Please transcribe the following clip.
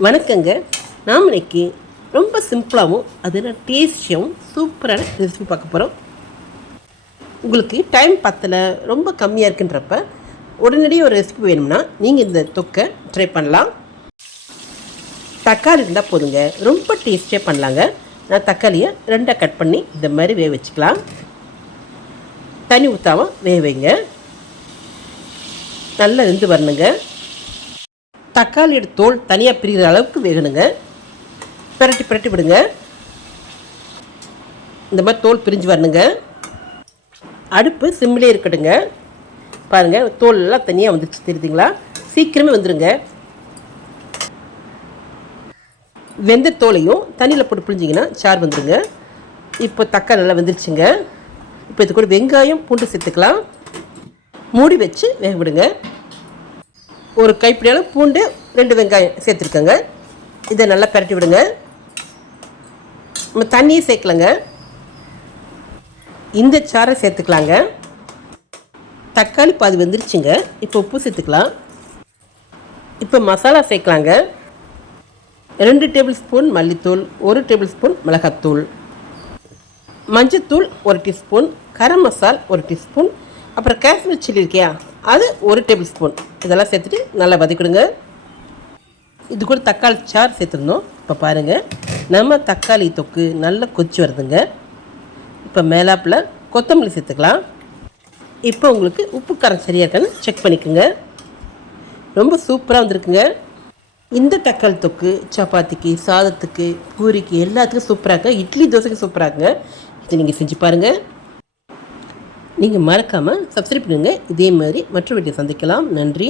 வணக்கங்க. நாம் இன்னைக்கு ரொம்ப சிம்பிளாகவும் அதில் டேஸ்டியாகவும் சூப்பரான ரெசிபி பார்க்க போகிறோம் உங்களுக்கு டைம் பத்தில் ரொம்ப கம்மியாக இருக்குன்றப்ப உடனடியாக ஒரு ரெசிபி வேணும்னா நீங்கள் இந்த தொக்கை ட்ரை பண்ணலாம். தக்காளி இருந்தால் போதுங்க. ரொம்ப டேஸ்டியாக பண்ணலாங்க. நான் தக்காளியை ரெண்டாக கட் பண்ணி இந்த மாதிரி வேக வச்சுக்கலாம். தண்ணி ஊற்றாம வேக வைங்க. நல்லா வெந்து வரணுங்க. தக்காளியோட தோல் தனியாக பிரிகிற அளவுக்கு வேகணுங்க. பிரட்டி பிரட்டி விடுங்க. இந்த மாதிரி தோல் பிரிஞ்சு வரணுங்க. அடுப்பு சிம்மிலே இருக்கட்டுங்க. பாருங்கள் தோல் எல்லாம் தனியாக வந்துச்சு தெரியுதுங்களா? சீக்கிரமே வந்துடுங்க வெந்த தோலையும் தண்ணியில் போட்டு பிழிஞ்சிங்கன்னா சார் வந்துடுங்க இப்போ தக்காளி நல்லா வெந்துருச்சுங்க. இப்போ இது கூட வெங்காயம் பூண்டு சேர்த்துக்கலாம். மூடி வச்சு வேக விடுங்க. ஒரு கைப்பிடி அளவு பூண்டு ரெண்டு வெங்காயம் சேர்த்துருக்கேங்க. இதை நல்லா பரட்டி விடுங்க. நம்ம தண்ணியை சேர்க்கலங்க. இந்த சாறை சேர்த்துக்கலாங்க. தக்காளி பாதி வெந்துருச்சுங்க. இப்போ உப்பு சேர்த்துக்கலாம். இப்போ மசாலா சேர்க்கலாங்க. ரெண்டு டேபிள் ஸ்பூன் மல்லித்தூள் ஒரு டேபிள் ஸ்பூன் மிளகாத்தூள். மஞ்சத்தூள் ஒரு டீஸ்பூன் கரம் மசால் ஒரு டீஸ்பூன். அப்புறம் காஷ்மீர் சில்லி இருக்கியா? அது ஒரு டேபிள் ஸ்பூன் இதெல்லாம் சேர்த்துட்டு நல்லா வதக்கிடுங்க. இது கூட தக்காளி சாறு சேர்த்துருந்தோம் இப்போ பாருங்கள் நம்ம தக்காளி தொக்கு நல்லா கொச்சி வருதுங்க. இப்போ மேலாப்பில் கொத்தமல்லி சேர்த்துக்கலாம். இப்போ உங்களுக்கு உப்பு காரம் சரியாக இருக்கான்னு செக் பண்ணிக்கோங்க. ரொம்ப சூப்பராக வந்திருக்குங்க. இந்த தக்காளி தொக்கு சப்பாத்திக்கு சாதத்துக்கு பூரிக்கு எல்லாத்துக்கும் சூப்பராக இருக்குங்க இட்லி தோசைக்கு சூப்பராக இருக்குங்க. இதை நீங்கள் செஞ்சு பாருங்கள் நீங்கள் மறக்காமல் சப்ஸ்கிரைப் பண்ணுங்கள் இதே மாதிரி மற்ற வீட்டை சந்திக்கலாம். நன்றி.